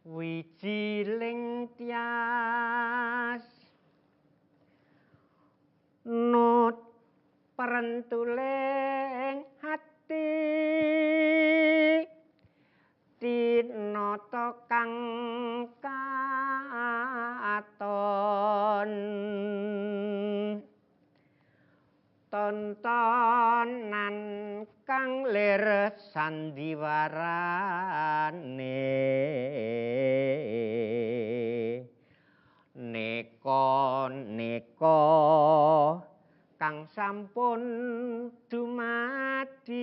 Wijiling tias nut perentuling hati tinata kang katon tontonan kang lir sandiwarane neka kang sampun dumadi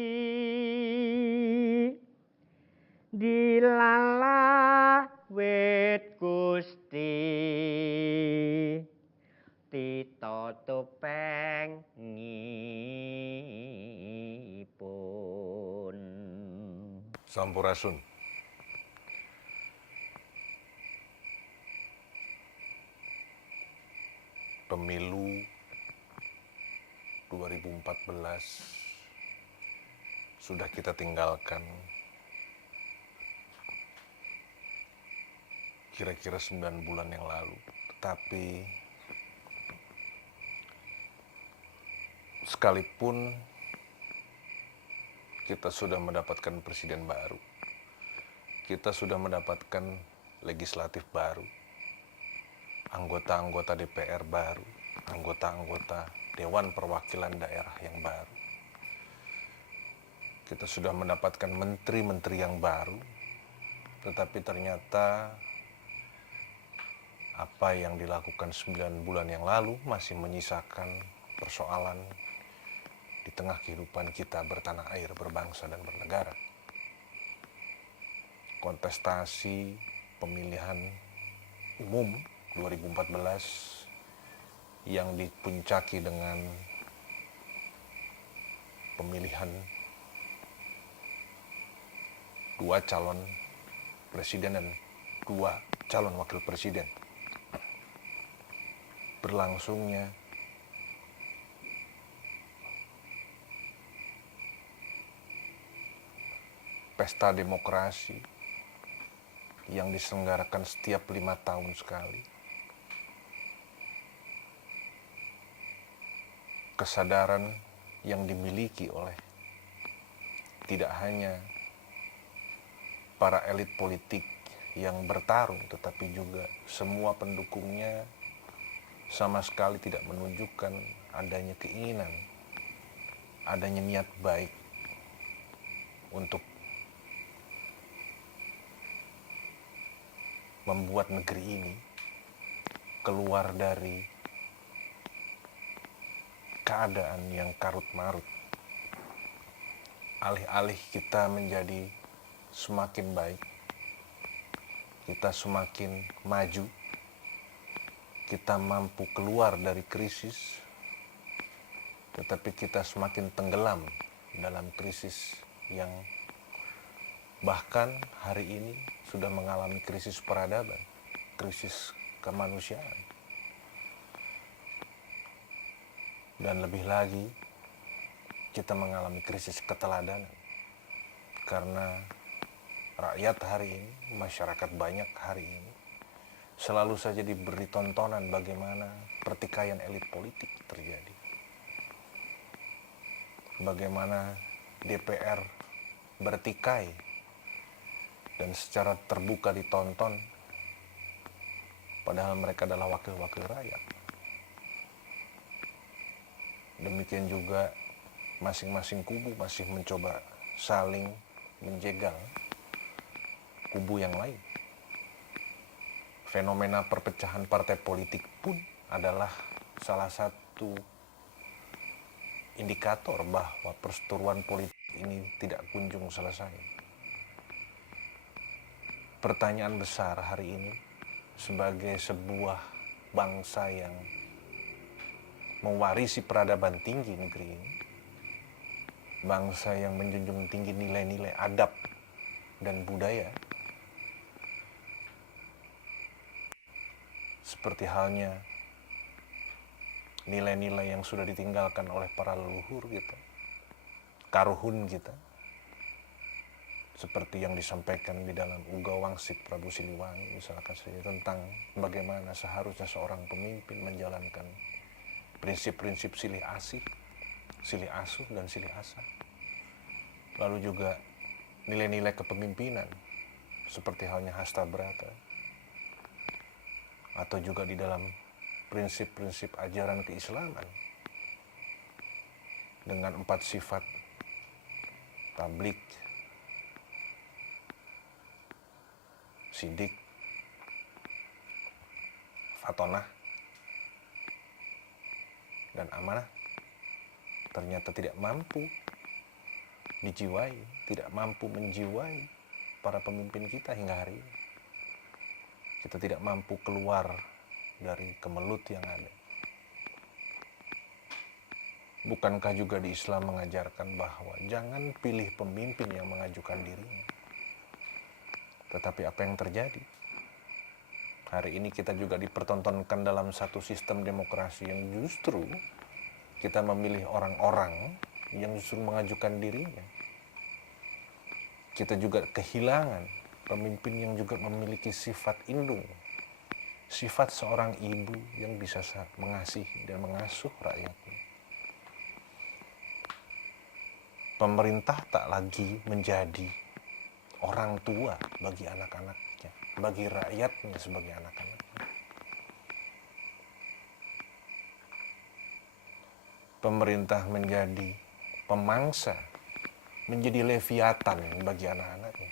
dilala wit Gusti tita topengipun. Sampurasun. Pemilu 2014 sudah kita tinggalkan kira-kira 9 bulan yang lalu. Tetapi sekalipun kita sudah mendapatkan presiden baru, kita sudah mendapatkan legislatif baru, anggota-anggota DPR baru, anggota-anggota Dewan Perwakilan Daerah yang baru, kita sudah mendapatkan menteri-menteri yang baru, tetapi ternyata apa yang dilakukan 9 bulan yang lalu masih menyisakan persoalan di tengah kehidupan kita bertanah air, berbangsa dan bernegara. Kontestasi pemilihan umum 2014 yang dipuncaki dengan pemilihan 2 calon presiden dan 2 calon wakil presiden. Berlangsungnya pesta demokrasi yang diselenggarakan setiap 5 tahun sekali. Kesadaran yang dimiliki oleh tidak hanya para elit politik yang bertarung, tetapi juga semua pendukungnya sama sekali tidak menunjukkan adanya keinginan, adanya niat baik untuk membuat negeri ini keluar dari keadaan yang karut-marut. Alih-alih kita menjadi semakin baik, kita semakin maju, kita mampu keluar dari krisis, tetapi kita semakin tenggelam dalam krisis yang bahkan hari ini sudah mengalami krisis peradaban, krisis kemanusiaan. Dan lebih lagi, kita mengalami krisis keteladanan. Karena rakyat hari ini, masyarakat banyak hari ini, selalu saja diberi tontonan bagaimana pertikaian elit politik terjadi. Bagaimana DPR bertikai dan secara terbuka ditonton, padahal mereka adalah wakil-wakil rakyat. Demikian juga masing-masing kubu masih mencoba saling menjegal kubu yang lain. Fenomena perpecahan partai politik pun adalah salah satu indikator bahwa perseteruan politik ini tidak kunjung selesai. Pertanyaan besar hari ini, sebagai sebuah bangsa yang mewarisi peradaban tinggi negeri ini, bangsa yang menjunjung tinggi nilai-nilai adab dan budaya, seperti halnya nilai-nilai yang sudah ditinggalkan oleh para leluhur kita, karuhun kita, seperti yang disampaikan di dalam Uga Wangsit Prabu Siliwangi misalkan saja, tentang bagaimana seharusnya seorang pemimpin menjalankan prinsip-prinsip silih asih, silih asuh, dan silih asah. Lalu juga nilai-nilai kepemimpinan seperti halnya Hasta Brata, atau juga di dalam prinsip-prinsip ajaran keislaman dengan 4 sifat tablik, sidik, fatonah, dan amanah, ternyata tidak mampu dijiwai, tidak mampu menjiwai para pemimpin kita hingga hari ini. Kita tidak mampu keluar dari kemelut yang ada. Bukankah juga di Islam mengajarkan bahwa jangan pilih pemimpin yang mengajukan dirinya? Tetapi apa yang terjadi? Hari ini kita juga dipertontonkan dalam satu sistem demokrasi yang justru kita memilih orang-orang yang justru mengajukan dirinya. Kita juga kehilangan pemimpin yang juga memiliki sifat indung, sifat seorang ibu yang bisa mengasihi dan mengasuh rakyatnya. Pemerintah tak lagi menjadi orang tua bagi anak-anaknya, bagi rakyatnya sebagai anak-anaknya. Pemerintah menjadi pemangsa, menjadi leviatan bagi anak-anaknya,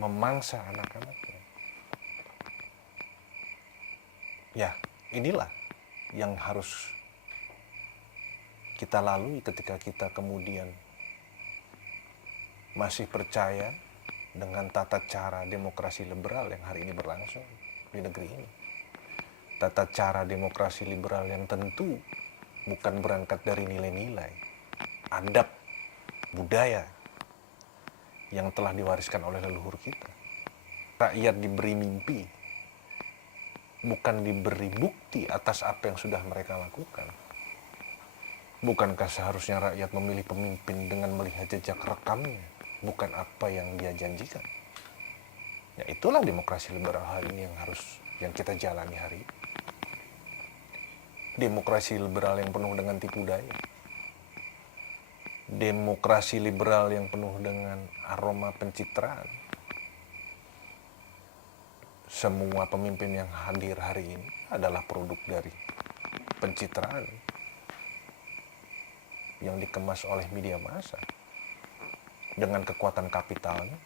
memangsa anak-anaknya. Ya, inilah yang harus kita lalui ketika kita kemudian masih percaya dengan tata cara demokrasi liberal yang hari ini berlangsung di negeri ini. Tata cara demokrasi liberal yang tentu bukan berangkat dari nilai-nilai, adab, budaya yang telah diwariskan oleh leluhur kita. Rakyat diberi mimpi, bukan diberi bukti atas apa yang sudah mereka lakukan. Bukankah seharusnya rakyat memilih pemimpin dengan melihat jejak rekamnya, bukan apa yang dia janjikan? Ya, itulah demokrasi liberal hari ini yang kita jalani hari ini. Demokrasi liberal yang penuh dengan tipu daya. Demokrasi liberal yang penuh dengan aroma pencitraan. Semua pemimpin yang hadir hari ini adalah produk dari pencitraan yang dikemas oleh media massa dengan kekuatan kapitalnya.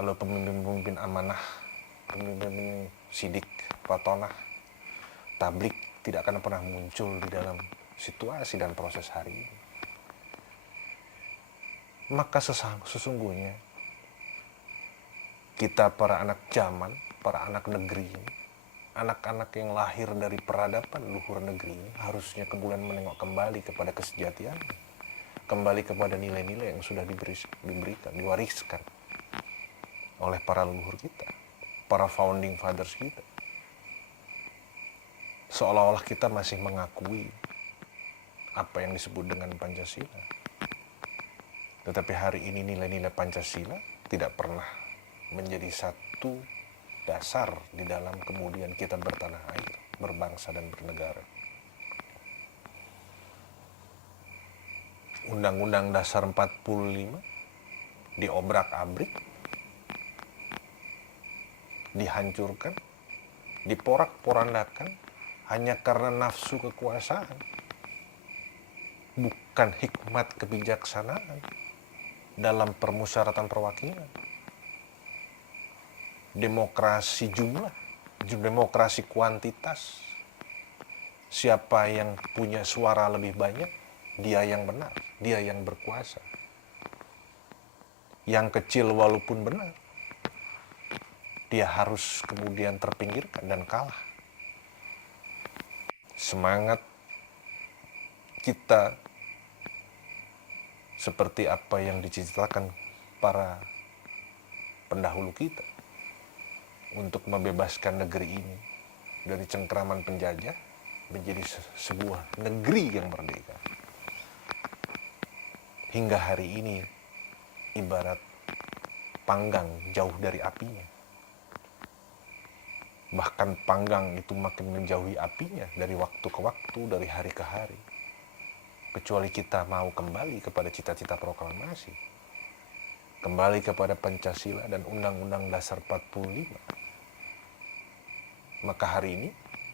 Lalu pemimpin-pemimpin amanah, pemimpin sidik, fatonah, tablik tidak akan pernah muncul di dalam situasi dan proses hari ini. Maka sesungguhnya kita para anak zaman, para anak negeri ini, anak-anak yang lahir dari peradaban luhur negeri ini harusnya kemudian menengok kembali kepada kesejatian, kembali kepada nilai-nilai yang sudah diberikan, diwariskan oleh para leluhur kita, para founding fathers kita. Seolah-olah kita masih mengakui apa yang disebut dengan Pancasila. Tetapi hari ini nilai-nilai Pancasila tidak pernah menjadi satu dasar di dalam kemudian kita bertanah air, berbangsa dan bernegara. Undang-Undang Dasar 45 diobrak-abrik, dihancurkan, diporak-porandakan hanya karena nafsu kekuasaan, bukan hikmat kebijaksanaan dalam permusyaratan perwakilan. Demokrasi jumlah, demokrasi kuantitas. Siapa yang punya suara lebih banyak, dia yang benar, dia yang berkuasa. Yang kecil walaupun benar, dia harus kemudian terpinggirkan dan kalah. Semangat kita seperti apa yang diciptakan para pendahulu kita untuk membebaskan negeri ini dari cengkraman penjajah menjadi sebuah negeri yang merdeka. Hingga hari ini ibarat panggang jauh dari apinya. Bahkan panggang itu makin menjauhi apinya dari waktu ke waktu, dari hari ke hari. Kecuali kita mau kembali kepada cita-cita proklamasi, kembali kepada Pancasila dan Undang-Undang Dasar 45. Maka hari ini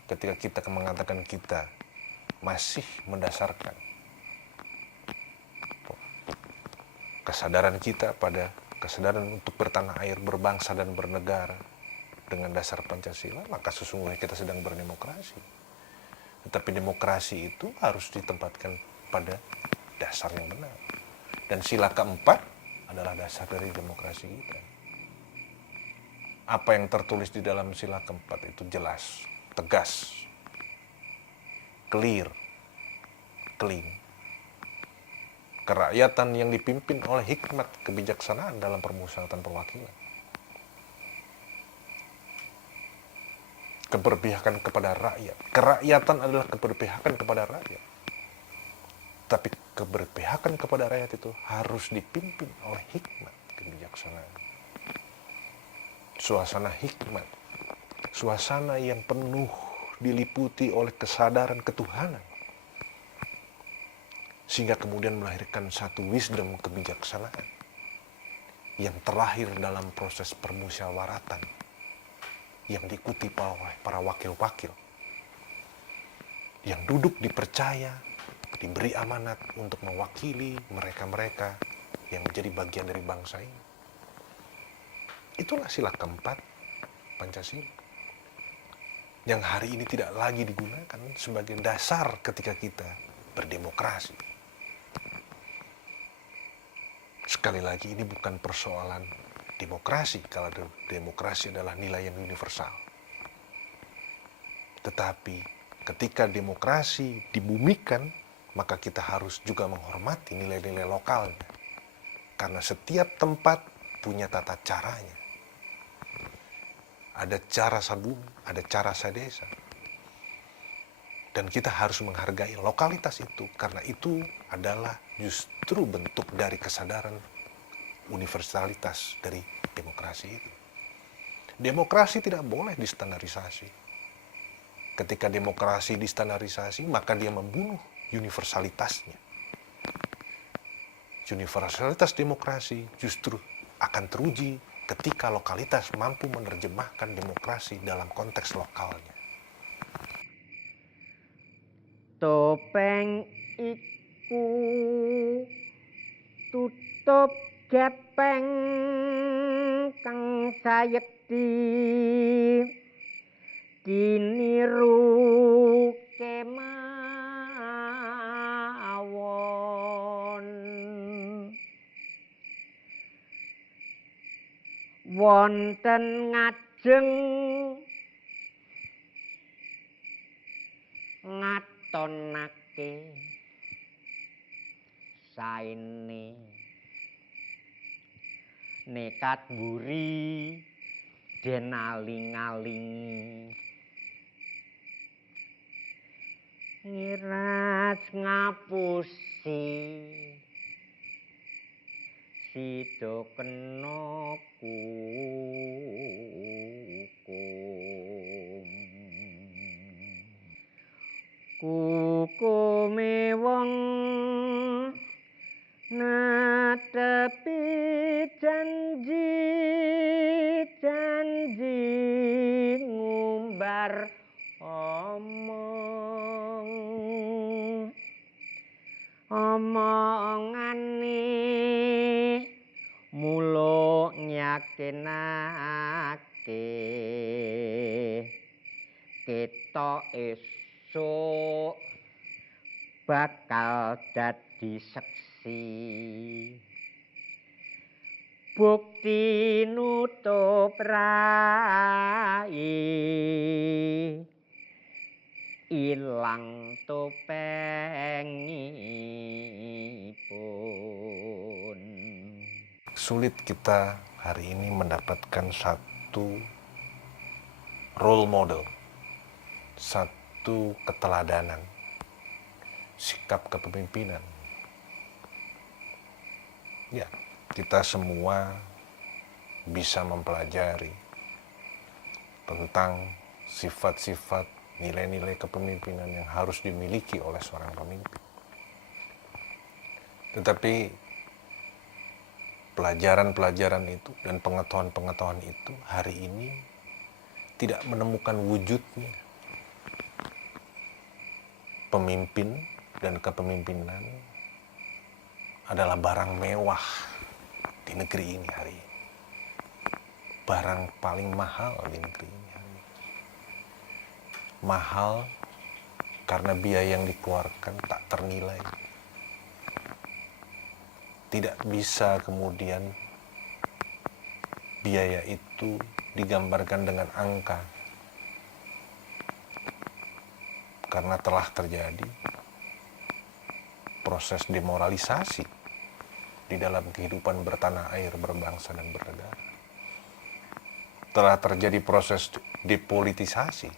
ketika kita mengatakan kita masih mendasarkan kesadaran kita pada kesadaran untuk bertanah air, berbangsa dan bernegara dengan dasar Pancasila, maka sesungguhnya kita sedang berdemokrasi. Tetapi demokrasi itu harus ditempatkan pada dasar yang benar. Dan sila keempat adalah dasar dari demokrasi kita. Apa yang tertulis di dalam sila keempat itu jelas, tegas, clear, clean. Kerakyatan yang dipimpin oleh hikmat kebijaksanaan dalam permusyawaratan perwakilan. Keberpihakan kepada rakyat. Kerakyatan adalah keberpihakan kepada rakyat. Tapi keberpihakan kepada rakyat itu harus dipimpin oleh hikmat kebijaksanaan. Suasana hikmat. Suasana yang penuh diliputi oleh kesadaran ketuhanan. Sehingga kemudian melahirkan satu wisdom kebijaksanaan yang terlahir dalam proses permusyawaratan yang diikuti oleh para wakil-wakil yang duduk dipercaya, diberi amanat untuk mewakili mereka-mereka yang menjadi bagian dari bangsa ini. Itulah sila keempat Pancasila yang hari ini tidak lagi digunakan sebagai dasar ketika kita berdemokrasi. Sekali lagi, ini bukan persoalan demokrasi, kalau demokrasi adalah nilai yang universal. Tetapi ketika demokrasi dibumikan, maka kita harus juga menghormati nilai-nilai lokalnya. Karena setiap tempat punya tata caranya. Ada cara sabumi, ada cara sadesa. Dan kita harus menghargai lokalitas itu, karena itu adalah justru bentuk dari kesadaran universalitas dari demokrasi itu. Demokrasi tidak boleh distandarisasi. Ketika demokrasi distandarisasi, maka dia membunuh universalitasnya. Universalitas demokrasi justru akan teruji ketika lokalitas mampu menerjemahkan demokrasi dalam konteks lokalnya. Topeng iku tutup gepeng kang sayekti diniru kemawon wonten ngajeng ngatonake saene nekat mburi den aling-alingi ngiras ngapusi sida kena kukume wong natepi janji ngumbar omongane mulo yakinake ketok esuk bakal dadi seksi bukti nutup rai ilang topengipun. Sulit kita hari ini mendapatkan satu role model, satu keteladanan, sikap kepemimpinan. Ya, kita semua bisa mempelajari tentang sifat-sifat nilai-nilai kepemimpinan yang harus dimiliki oleh seorang pemimpin. Tetapi pelajaran-pelajaran itu dan pengetahuan-pengetahuan itu hari ini tidak menemukan wujudnya. Pemimpin dan kepemimpinan adalah barang mewah di negeri ini hari ini. Barang paling mahal di negeri ini hari ini. Mahal karena biaya yang dikeluarkan tak ternilai. Tidak bisa kemudian biaya itu digambarkan dengan angka. Karena telah terjadi proses demoralisasi di dalam kehidupan bertanah air, berbangsa dan bernegara. Telah terjadi proses depolitisasi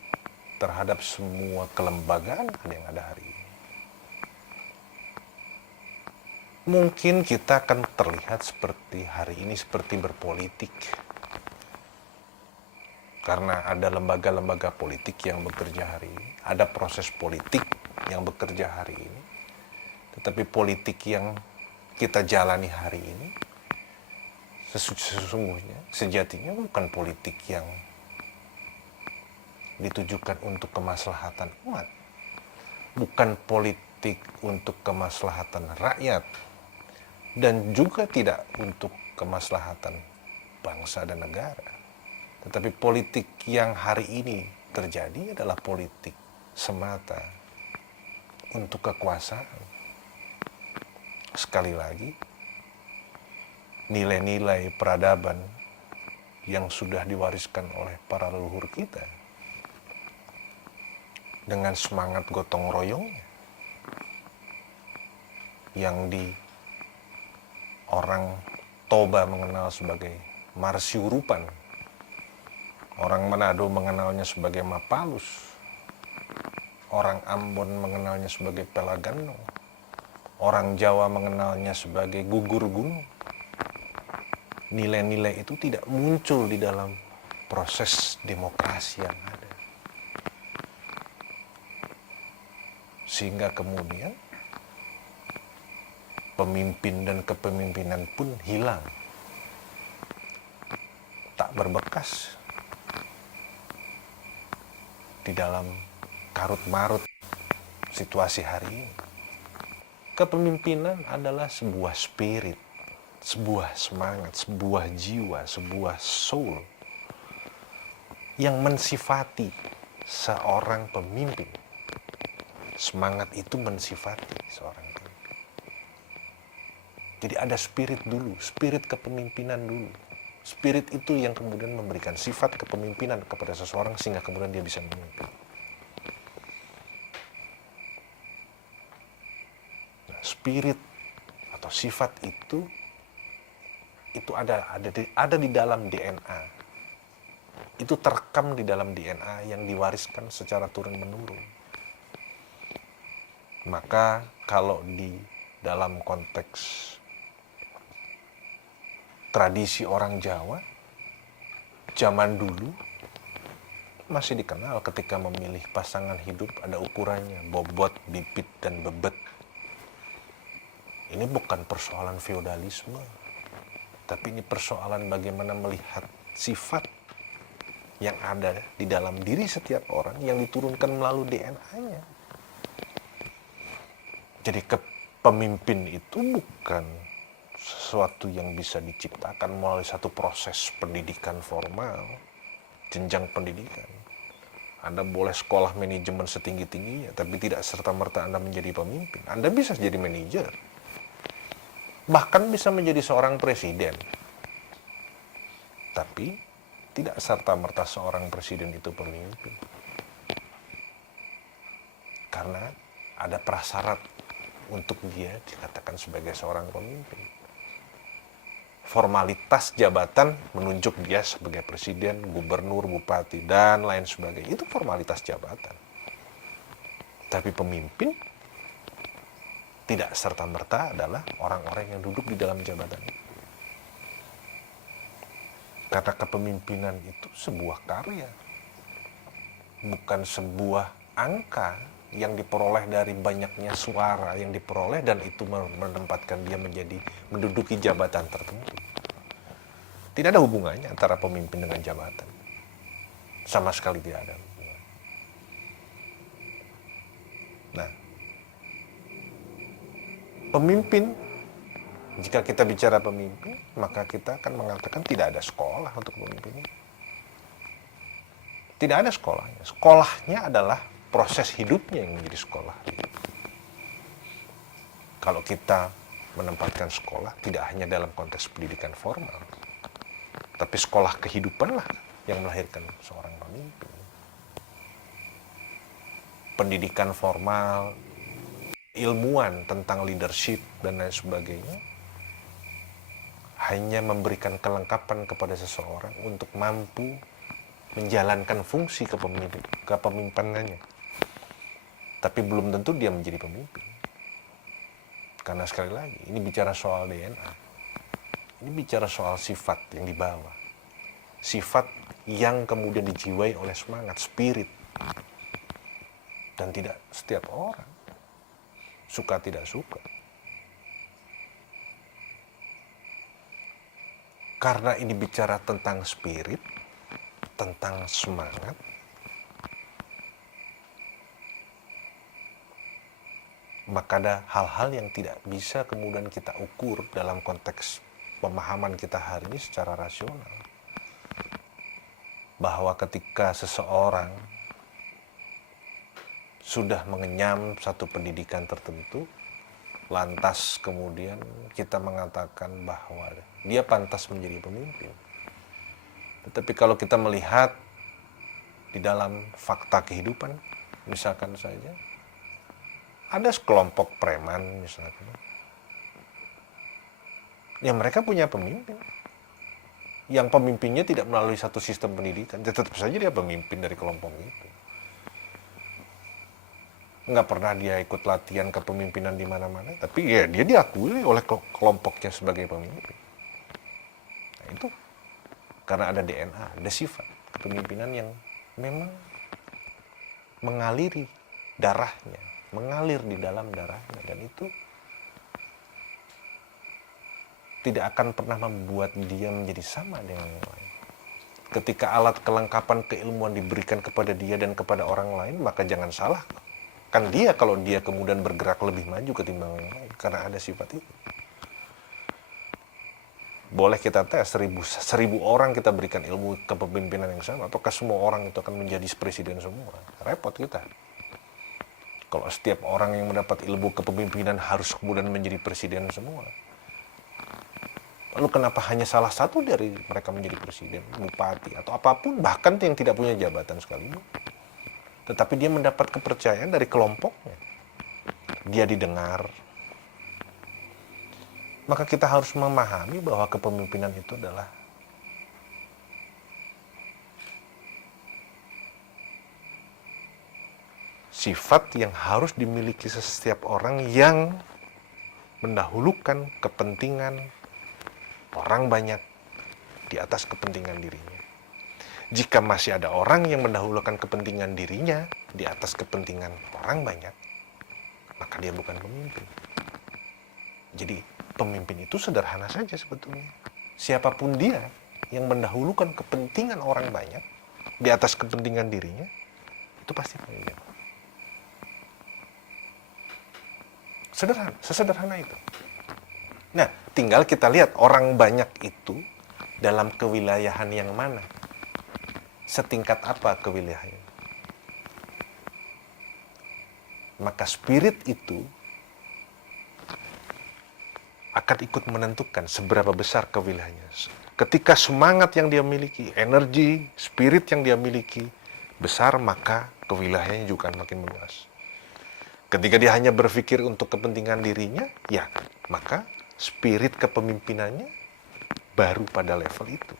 terhadap semua kelembagaan yang ada hari ini. Mungkin kita akan terlihat seperti hari ini seperti berpolitik. Karena ada lembaga-lembaga politik yang bekerja hari ini, ada proses politik yang bekerja hari ini. Tetapi politik yang kita jalani hari ini sesungguhnya, sejatinya bukan politik yang ditujukan untuk kemaslahatan umat. Bukan politik untuk kemaslahatan rakyat. Dan juga tidak untuk kemaslahatan bangsa dan negara. Tetapi politik yang hari ini terjadi adalah politik semata untuk kekuasaan. Sekali lagi, nilai-nilai peradaban yang sudah diwariskan oleh para leluhur kita dengan semangat gotong royongnya yang orang Toba mengenal sebagai Marsiurupan, orang Manado mengenalnya sebagai Mapalus, orang Ambon mengenalnya sebagai Pelagano, orang Jawa mengenalnya sebagai gugur gunung. Nilai-nilai itu tidak muncul di dalam proses demokrasi yang ada. Sehingga kemudian pemimpin dan kepemimpinan pun hilang, tak berbekas di dalam karut-marut situasi hari ini. Kepemimpinan adalah sebuah spirit, sebuah semangat, sebuah jiwa, sebuah soul yang mensifati seorang pemimpin. Semangat itu mensifati seorang pemimpin. Jadi ada spirit dulu, spirit kepemimpinan dulu. Spirit itu yang kemudian memberikan sifat kepemimpinan kepada seseorang sehingga kemudian dia bisa memimpin. Nah, spirit atau sifat itu ada di dalam DNA. Itu terekam di dalam DNA yang diwariskan secara turun-menurun. Maka kalau di dalam konteks tradisi orang Jawa, zaman dulu masih dikenal ketika memilih pasangan hidup ada ukurannya, bobot, bibit, dan bebet. Ini bukan persoalan feodalisme, tapi ini persoalan bagaimana melihat sifat yang ada di dalam diri setiap orang yang diturunkan melalui DNA-nya. Jadi kepemimpin itu bukan sesuatu yang bisa diciptakan melalui satu proses pendidikan formal, jenjang pendidikan. Anda boleh sekolah manajemen setinggi-tingginya, tapi tidak serta-merta Anda menjadi pemimpin. Anda bisa jadi manajer, bahkan bisa menjadi seorang presiden. Tapi tidak serta-merta seorang presiden itu pemimpin. Karena ada prasyarat untuk dia dikatakan sebagai seorang pemimpin. Formalitas jabatan menunjuk dia sebagai presiden, gubernur, bupati, dan lain sebagainya. Itu formalitas jabatan. Tapi pemimpin tidak serta-merta adalah orang-orang yang duduk di dalam jabatan. Karena kepemimpinan itu sebuah karya, bukan sebuah angka yang diperoleh dari banyaknya suara yang diperoleh dan itu menempatkan dia menduduki jabatan tertentu. Tidak ada hubungannya antara pemimpin dengan jabatan. Sama sekali tidak ada hubungan. Nah, pemimpin, jika kita bicara pemimpin, maka kita akan mengatakan tidak ada sekolah untuk pemimpin. Tidak ada sekolahnya. Sekolahnya adalah proses hidupnya yang menjadi sekolah. Kalau kita menempatkan sekolah tidak hanya dalam konteks pendidikan formal, tapi sekolah kehidupan lah yang melahirkan seorang pemimpin. Pendidikan formal, ilmuwan tentang leadership dan lain sebagainya hanya memberikan kelengkapan kepada seseorang untuk mampu menjalankan fungsi kepemimpinannya. Tapi belum tentu dia menjadi pemimpin. Karena sekali lagi, ini bicara soal DNA. Ini bicara soal sifat yang dibawa. Sifat yang kemudian dijiwai oleh semangat, spirit. Dan tidak setiap orang suka tidak suka. Karena ini bicara tentang spirit, tentang semangat, maka ada hal-hal yang tidak bisa kemudian kita ukur dalam konteks pemahaman kita hari ini secara rasional. Bahwa ketika seseorang sudah mengenyam satu pendidikan tertentu, lantas kemudian kita mengatakan bahwa dia pantas menjadi pemimpin. Tetapi kalau kita melihat di dalam fakta kehidupan, misalkan saja, ada sekelompok preman misalkan, ya mereka punya pemimpin. Yang pemimpinnya tidak melalui satu sistem pendidikan, tetap saja dia pemimpin dari kelompok itu. Nggak pernah dia ikut latihan kepemimpinan di mana-mana, tapi ya dia diakui oleh kelompoknya sebagai pemimpin. Nah, itu karena ada DNA, ada sifat kepemimpinan yang memang mengaliri darahnya, mengalir di dalam darahnya, dan itu tidak akan pernah membuat dia menjadi sama dengan yang lain. Ketika alat kelengkapan keilmuan diberikan kepada dia dan kepada orang lain, maka jangan salah. Kan dia kalau dia kemudian bergerak lebih maju ketimbang yang lain, karena ada sifat itu. Boleh kita tes, 1000 orang kita berikan ilmu kepemimpinan yang sama, apakah semua orang itu akan menjadi presiden semua? Repot kita. Kalau setiap orang yang mendapat ilmu kepemimpinan harus kemudian menjadi presiden semua. Lalu kenapa hanya salah satu dari mereka menjadi presiden, bupati, atau apapun, bahkan yang tidak punya jabatan sekalipun. Tetapi dia mendapat kepercayaan dari kelompoknya. Dia didengar. Maka kita harus memahami bahwa kepemimpinan itu adalah sifat yang harus dimiliki setiap orang yang mendahulukan kepentingan orang banyak di atas kepentingan dirinya. Jika masih ada orang yang mendahulukan kepentingan dirinya di atas kepentingan orang banyak, maka dia bukan pemimpin. Jadi pemimpin itu sederhana saja sebetulnya. Siapapun dia yang mendahulukan kepentingan orang banyak di atas kepentingan dirinya, itu pasti pemimpin. Sesederhana itu. Nah, tinggal kita lihat orang banyak itu dalam kewilayahan yang mana. Setingkat apa kewilayahannya. Maka spirit itu akan ikut menentukan seberapa besar kewilayahannya. Ketika semangat yang dia miliki, energi, spirit yang dia miliki besar, maka kewilayahannya juga akan makin meluas. Ketika dia hanya berpikir untuk kepentingan dirinya, ya maka spirit kepemimpinannya baru pada level itu.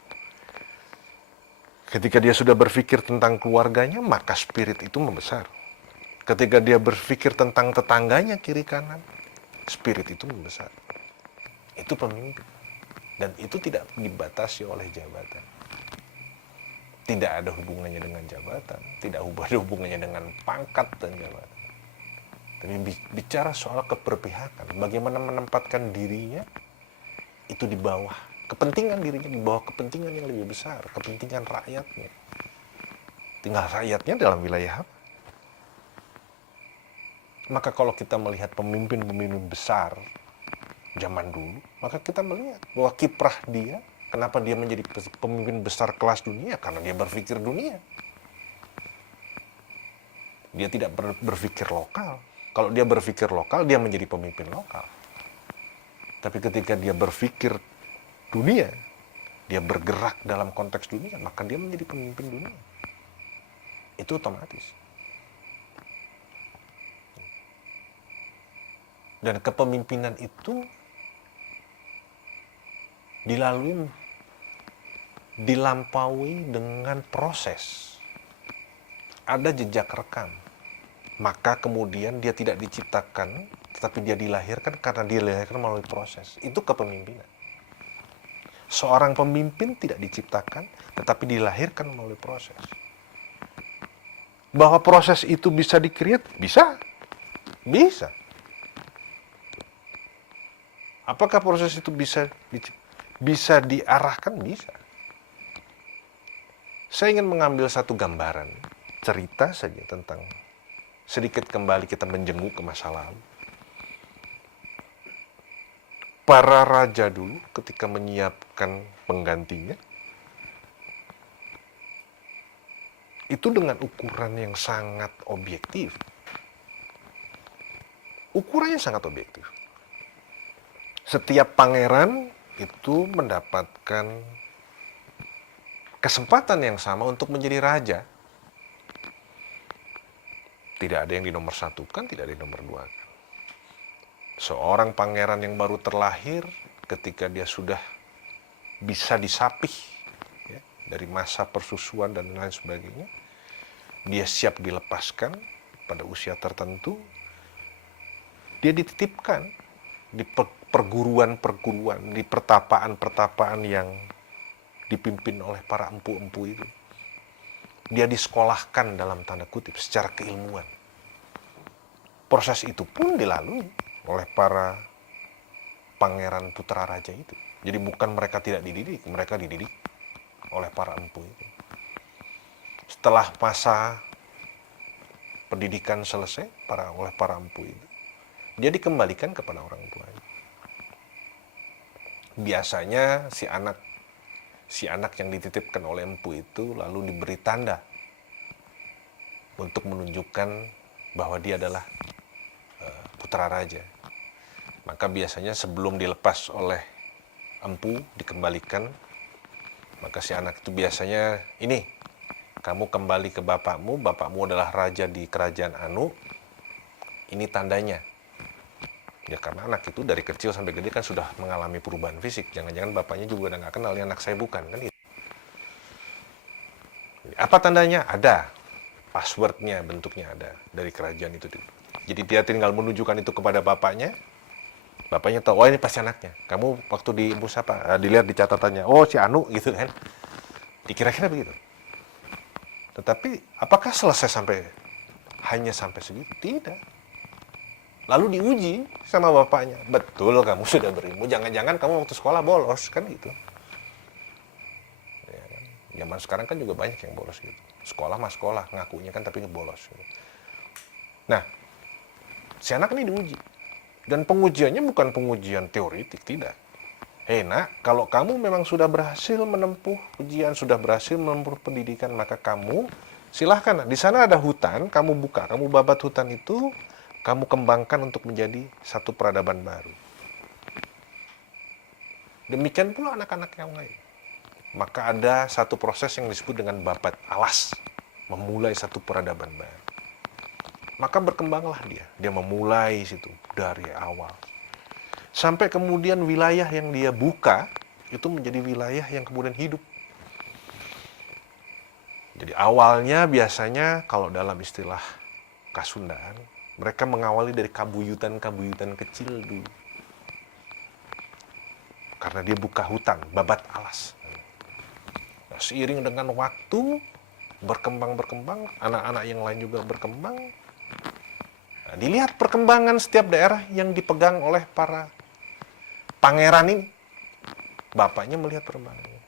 Ketika dia sudah berpikir tentang keluarganya, maka spirit itu membesar. Ketika dia berpikir tentang tetangganya kiri kanan, spirit itu membesar. Itu pemimpin. Dan itu tidak dibatasi oleh jabatan. Tidak ada hubungannya dengan jabatan, tidak ada hubungannya dengan pangkat dan jabatan. Tapi bicara soal keberpihakan, bagaimana menempatkan dirinya itu di bawah kepentingan dirinya, di bawah kepentingan yang lebih besar, kepentingan rakyatnya. Tinggal rakyatnya dalam wilayah apa? Maka kalau kita melihat pemimpin-pemimpin besar zaman dulu, maka kita melihat bahwa kiprah dia, kenapa dia menjadi pemimpin besar kelas dunia? Karena dia berpikir dunia. Dia tidak berpikir lokal. Kalau dia berpikir lokal, dia menjadi pemimpin lokal. Tapi ketika dia berpikir dunia, dia bergerak dalam konteks dunia, maka dia menjadi pemimpin dunia. Itu otomatis. Dan kepemimpinan itu dilampaui dengan proses. Ada jejak rekam. Maka kemudian dia tidak diciptakan, tetapi dia dilahirkan karena dia dilahirkan melalui proses. Itu kepemimpinan. Seorang pemimpin tidak diciptakan, tetapi dilahirkan melalui proses. Bahwa proses itu bisa di-create? Bisa. Bisa. Apakah proses itu bisa diarahkan? Bisa. Saya ingin mengambil satu gambaran, cerita saja tentang sedikit kembali kita menjenguk ke masa lalu. Para raja dulu ketika menyiapkan penggantinya, itu dengan ukuran yang sangat objektif. Ukurannya sangat objektif. Setiap pangeran itu mendapatkan kesempatan yang sama untuk menjadi raja. Tidak ada yang dinomorsatukan, tidak ada yang nomor dua. Seorang pangeran yang baru terlahir, ketika dia sudah bisa disapih ya, dari masa persusuan dan lain sebagainya, dia siap dilepaskan pada usia tertentu, dia dititipkan di perguruan-perguruan, di pertapaan-pertapaan yang dipimpin oleh para empu-empu itu. Dia disekolahkan dalam tanda kutip secara keilmuan. Proses itu pun dilalui oleh para pangeran putra raja itu. Jadi bukan mereka tidak dididik, mereka dididik oleh para empu itu. Setelah masa pendidikan selesai oleh para empu itu, dia dikembalikan kepada orang tuanya. Biasanya si anak yang dititipkan oleh empu itu lalu diberi tanda untuk menunjukkan bahwa dia adalah putra raja. Maka biasanya sebelum dilepas oleh empu, dikembalikan, maka si anak itu biasanya, ini, kamu kembali ke bapakmu adalah raja di kerajaan Anu, ini tandanya. Ya karena anak itu dari kecil sampai gede kan sudah mengalami perubahan fisik. Jangan-jangan bapaknya juga udah nggak kenal, ini anak saya bukan, kan itu. Apa tandanya? Ada. Passwordnya, bentuknya ada dari kerajaan itu. Jadi dia tinggal menunjukkan itu kepada bapaknya. Bapaknya tahu, oh ini pasti anaknya. Kamu waktu di bus apa? Dilihat di catatannya, oh si Anu gitu kan. Dikira-kira begitu. Tetapi apakah selesai hanya sampai segitu? Tidak. Lalu diuji sama bapaknya. Betul kamu sudah berilmu, jangan-jangan kamu waktu sekolah bolos, kan gitu. Ya, kan? Zaman sekarang kan juga banyak yang bolos gitu. Sekolah mah sekolah, ngakunya kan tapi bolos. Gitu. Nah, si anak ini diuji. Dan pengujiannya bukan pengujian teoritik, tidak. Nak, kalau kamu memang sudah berhasil menempuh ujian, sudah berhasil menempuh pendidikan, maka kamu silahkan. Di sana ada hutan, kamu buka, kamu babat hutan itu, kamu kembangkan untuk menjadi satu peradaban baru. Demikian pula anak-anak yang lain. Maka ada satu proses yang disebut dengan babat alas, memulai satu peradaban baru. Maka berkembanglah dia memulai situ dari awal. Sampai kemudian wilayah yang dia buka, itu menjadi wilayah yang kemudian hidup. Jadi awalnya biasanya kalau dalam istilah Kasundaan, mereka mengawali dari kabuyutan-kabuyutan kecil dulu. Karena dia buka hutan, babat alas. Nah, seiring dengan waktu berkembang, anak-anak yang lain juga berkembang. Nah, dilihat perkembangan setiap daerah yang dipegang oleh para pangeran ini. Bapaknya melihat perkembangannya.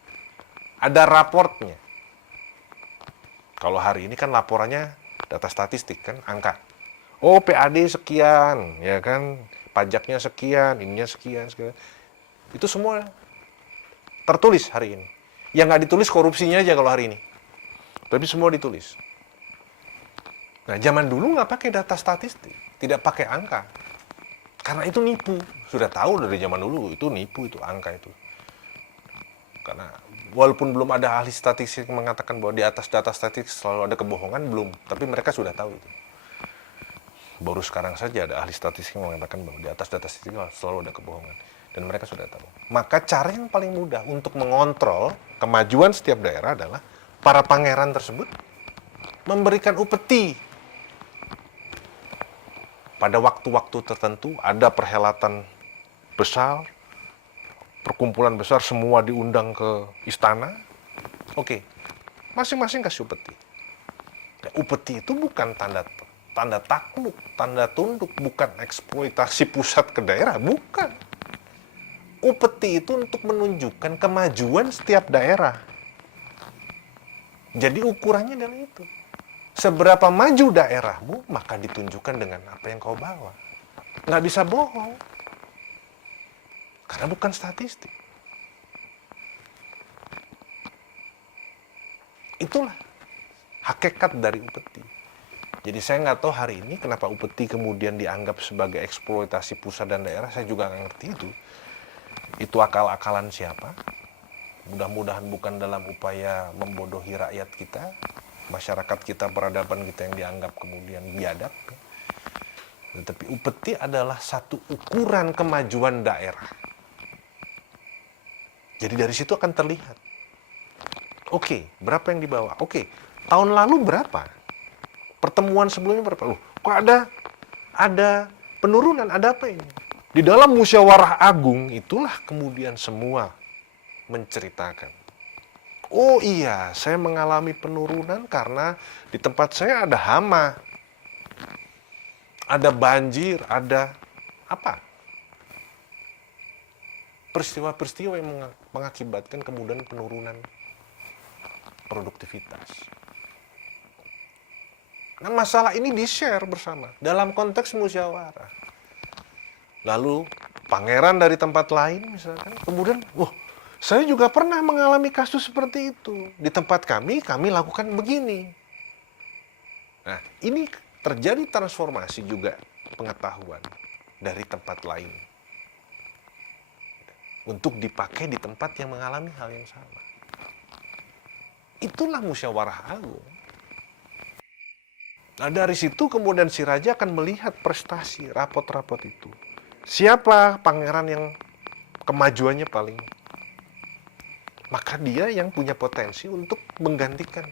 Ada raportnya. Kalau hari ini kan laporannya data statistik kan, angka. Oh, PAD sekian, ya kan, pajaknya sekian, ininya sekian. Itu semua tertulis hari ini. Yang nggak ditulis korupsinya aja kalau hari ini. Tapi semua ditulis. Nah, zaman dulu nggak pakai data statistik, tidak pakai angka. Karena itu nipu. Sudah tahu dari zaman dulu, itu nipu, itu angka itu. Karena walaupun belum ada ahli statistik yang mengatakan bahwa di atas data statistik selalu ada kebohongan, belum. Tapi mereka sudah tahu itu. Baru sekarang saja ada ahli statistik yang mengatakan bahwa di atas data statistik selalu ada kebohongan. Dan mereka sudah tahu. Maka cara yang paling mudah untuk mengontrol kemajuan setiap daerah adalah para pangeran tersebut memberikan upeti. Pada waktu-waktu tertentu ada perhelatan besar, perkumpulan besar, semua diundang ke istana. Oke, masing-masing kasih upeti. Nah, upeti itu bukan tanda takluk, tanda tunduk, bukan eksploitasi pusat ke daerah, bukan. Upeti itu untuk menunjukkan kemajuan setiap daerah. Jadi ukurannya adalah itu. Seberapa maju daerahmu, maka ditunjukkan dengan apa yang kau bawa. Nggak bisa bohong. Karena bukan statistik. Itulah hakikat dari upeti. Jadi saya nggak tahu hari ini kenapa upeti kemudian dianggap sebagai eksploitasi pusat dan daerah. Saya juga nggak ngerti itu. Itu akal-akalan siapa? Mudah-mudahan bukan dalam upaya membodohi rakyat kita, masyarakat kita, peradaban kita yang dianggap kemudian biadab. Tetapi upeti adalah satu ukuran kemajuan daerah. Jadi dari situ akan terlihat. Oke, berapa yang dibawa? Oke, tahun lalu berapa? Pertemuan sebelumnya berapa? Loh, kok ada penurunan, ada apa ini? Di dalam musyawarah agung itulah kemudian semua menceritakan. Oh iya, saya mengalami penurunan karena di tempat saya ada hama, ada banjir, ada apa? Peristiwa-peristiwa yang mengakibatkan kemudian penurunan produktivitas. Nah, masalah ini di-share bersama dalam konteks musyawarah. Lalu pangeran dari tempat lain misalkan, kemudian, saya juga pernah mengalami kasus seperti itu. Di tempat kami lakukan begini. Nah, ini terjadi transformasi juga pengetahuan dari tempat lain. Untuk dipakai di tempat yang mengalami hal yang sama. Itulah musyawarah agung. Nah, dari situ kemudian si raja akan melihat prestasi rapot-rapot itu. Siapa pangeran yang kemajuannya paling? Maka dia yang punya potensi untuk menggantikan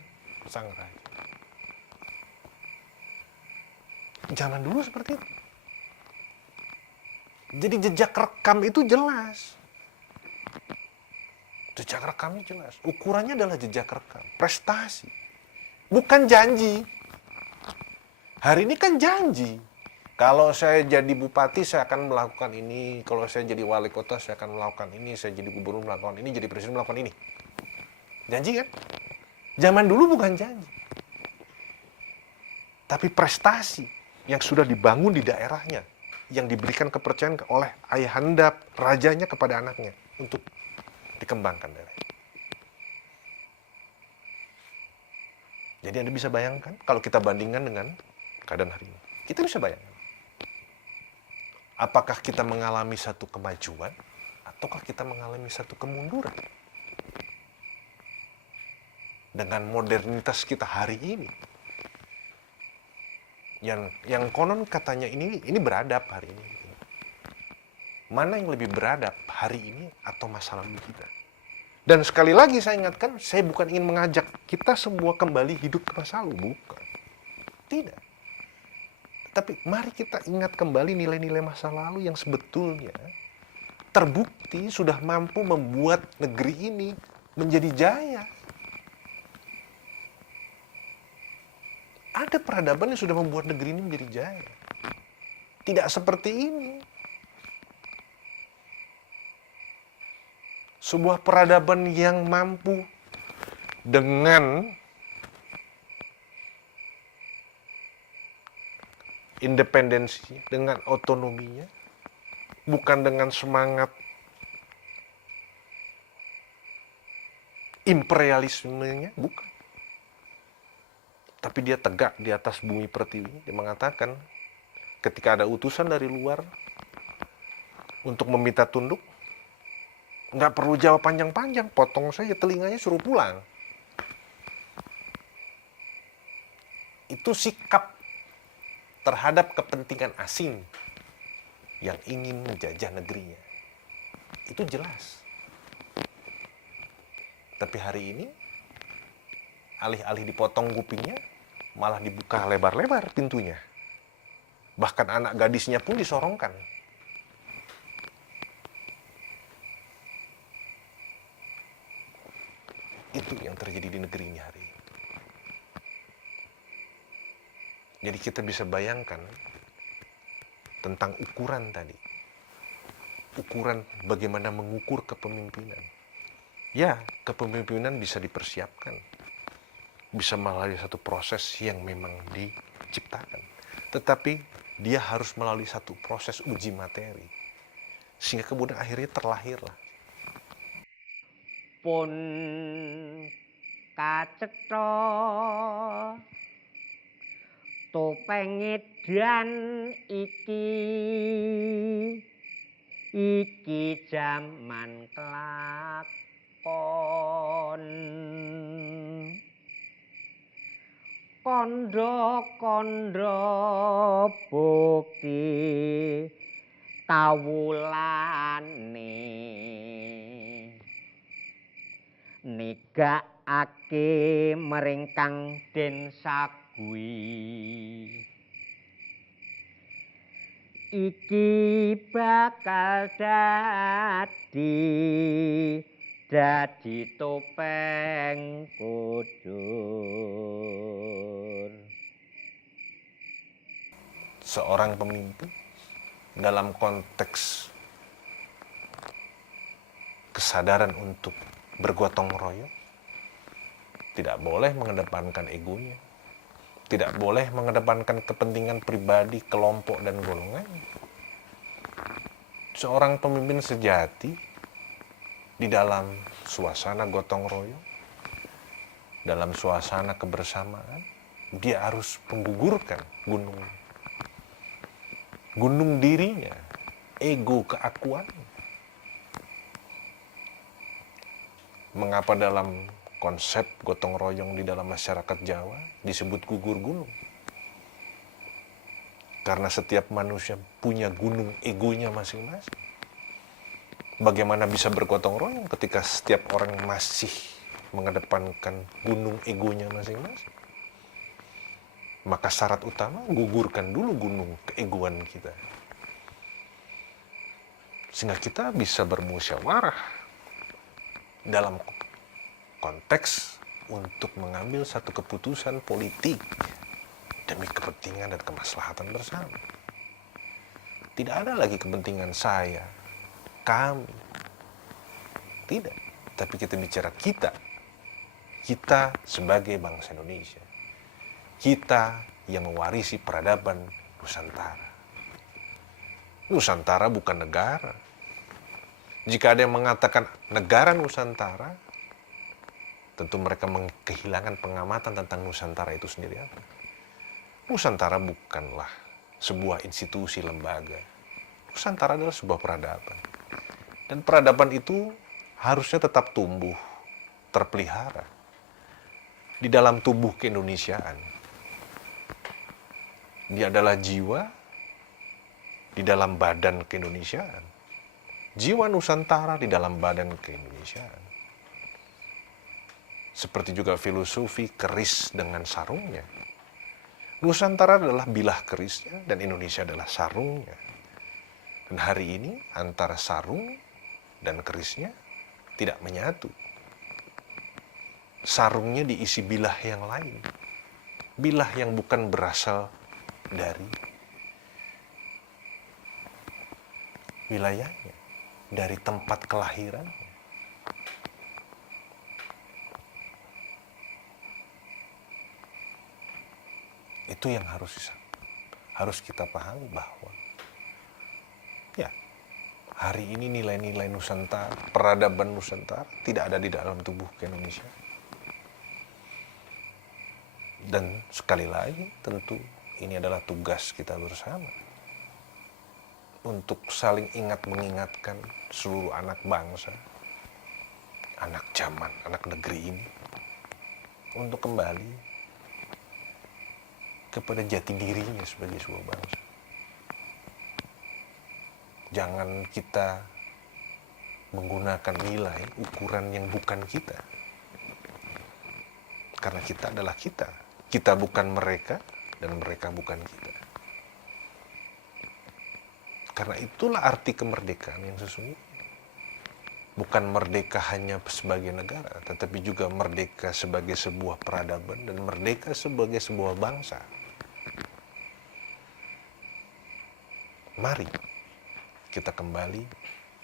sang raja. Zaman dulu seperti itu. Jadi jejak rekam itu jelas. Jejak rekamnya jelas. Ukurannya adalah jejak rekam. Prestasi. Bukan janji. Hari ini kan janji. Kalau saya jadi bupati, saya akan melakukan ini. Kalau saya jadi wali kota, saya akan melakukan ini. Saya jadi gubernur melakukan ini. Jadi presiden melakukan ini. Janji kan? Zaman dulu bukan janji. Tapi prestasi yang sudah dibangun di daerahnya. Yang diberikan kepercayaan oleh ayahanda rajanya kepada anaknya. Untuk dikembangkan daerahnya. Jadi Anda bisa bayangkan, kalau kita bandingkan dengan keadaan hari ini. Kita bisa bayangkan. Apakah kita mengalami satu kemajuan ataukah kita mengalami satu kemunduran? Dengan modernitas kita hari ini. Yang konon katanya ini beradab hari ini. Mana yang lebih beradab hari ini atau masa lalu kita? Dan sekali lagi saya ingatkan, saya bukan ingin mengajak kita semua kembali hidup ke masa lalu, bukan. Tidak. Tapi mari kita ingat kembali nilai-nilai masa lalu yang sebetulnya terbukti sudah mampu membuat negeri ini menjadi jaya. Ada peradaban yang sudah membuat negeri ini menjadi jaya. Tidak seperti ini. Sebuah peradaban yang mampu dengan independensinya, dengan otonominya, bukan dengan semangat imperialismenya, bukan. Tapi dia tegak di atas bumi pertiwi. Dia mengatakan, ketika ada utusan dari luar untuk meminta tunduk, nggak perlu jawab panjang-panjang, potong saja telinganya, suruh pulang. Itu sikap terhadap kepentingan asing yang ingin menjajah negerinya. Itu jelas. Tapi hari ini, alih-alih dipotong kupingnya, malah dibuka lebar-lebar pintunya. Bahkan anak gadisnya pun disorongkan. Itu yang terjadi di negeri ini hari ini. Jadi kita bisa bayangkan tentang ukuran tadi. Ukuran bagaimana mengukur kepemimpinan. Ya, kepemimpinan bisa dipersiapkan. Bisa melalui satu proses yang memang diciptakan. Tetapi dia harus melalui satu proses uji materi. Sehingga kemudian akhirnya terlahirlah. Pun kacetha topeng edan iki jaman kelakon kandha-kandha bukti kawulane nigakake meringkang den sagui iki bakal dadi topeng kudur. Seorang pemimpin dalam konteks kesadaran untuk bergotong royong tidak boleh mengedepankan egonya, tidak boleh mengedepankan kepentingan pribadi, kelompok, dan golongan. Seorang pemimpin sejati di dalam suasana gotong royong, dalam suasana kebersamaan, dia harus menggugurkan gunung dirinya, ego keakuan. Mengapa dalam konsep gotong royong di dalam masyarakat Jawa disebut gugur gunung? Karena setiap manusia punya gunung egonya masing-masing. Bagaimana bisa bergotong royong ketika setiap orang masih mengedepankan gunung egonya masing-masing? Maka syarat utama, gugurkan dulu gunung keegoan kita. Sehingga kita bisa bermusyawarah dalam konteks untuk mengambil satu keputusan politik demi kepentingan dan kemaslahatan bersama. Tidak ada lagi kepentingan saya, kami. Tidak. Tapi kita bicara kita. Kita sebagai bangsa Indonesia. Kita yang mewarisi peradaban Nusantara. Nusantara bukan negara. Jika ada yang mengatakan negara Nusantara, tentu mereka kehilangan pengamatan tentang Nusantara itu sendiri apa. Nusantara bukanlah sebuah institusi lembaga. Nusantara adalah sebuah peradaban. Dan peradaban itu harusnya tetap tumbuh, terpelihara di dalam tubuh keindonesiaan. Dia adalah jiwa di dalam badan keindonesiaan. Jiwa Nusantara di dalam badan keindonesiaan. Seperti juga filosofi keris dengan sarungnya. Nusantara adalah bilah kerisnya dan Indonesia adalah sarungnya. Dan hari ini antara sarung dan kerisnya tidak menyatu. Sarungnya diisi bilah yang lain. bilah yang bukan berasal dari wilayahnya, dari tempat kelahiran. Itu yang harus kita pahami, bahwa ya, hari ini nilai-nilai Nusantara, peradaban Nusantara tidak ada di dalam tubuh Indonesia. Dan sekali lagi, tentu ini adalah tugas kita bersama untuk saling ingat mengingatkan seluruh anak bangsa, anak zaman, anak negeri ini, untuk kembali kepada jati dirinya sebagai sebuah bangsa. Jangan kita menggunakan nilai ukuran yang bukan kita. Karena kita adalah kita. Kita bukan mereka, dan mereka bukan kita. Karena itulah arti kemerdekaan yang sesungguhnya. Bukan merdeka hanya sebagai negara, tetapi juga merdeka sebagai sebuah peradaban, dan merdeka sebagai sebuah bangsa. Mari kita kembali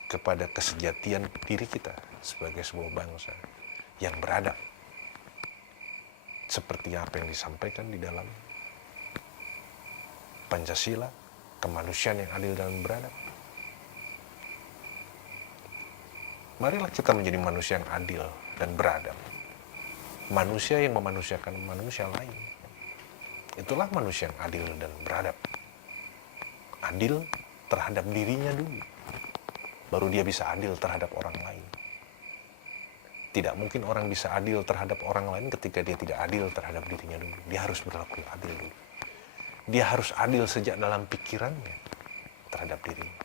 kepada kesejatian diri kita sebagai sebuah bangsa yang beradab, seperti apa yang disampaikan di dalam Pancasila, kemanusiaan yang adil dan beradab. Marilah kita menjadi manusia yang adil dan beradab. Manusia yang memanusiakan manusia lain. Itulah manusia yang adil dan beradab. Adil terhadap dirinya dulu, baru dia bisa adil terhadap orang lain. Tidak mungkin orang bisa adil terhadap orang lain ketika dia tidak adil terhadap dirinya dulu. Dia harus berlaku adil dulu. Dia harus adil sejak dalam pikirannya terhadap dirinya.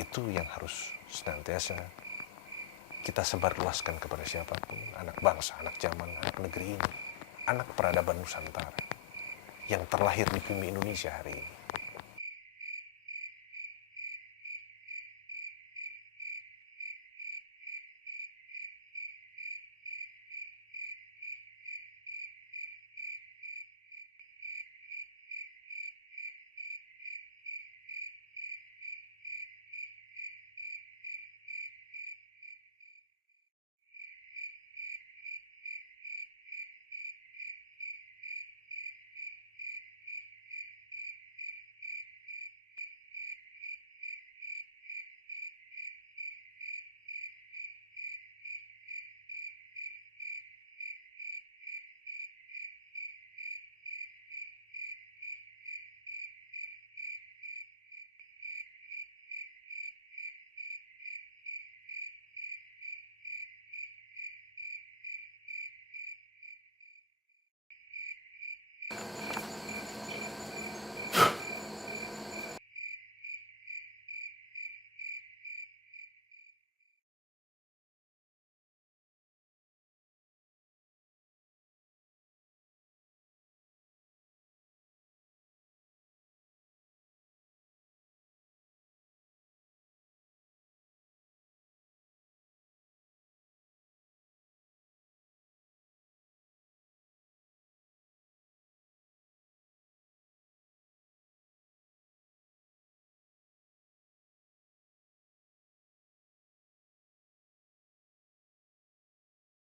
Itu yang harus senantiasa kita sebarluaskan kepada siapapun, anak bangsa, anak zaman, anak negeri ini, anak peradaban Nusantara yang terlahir di bumi Indonesia hari ini.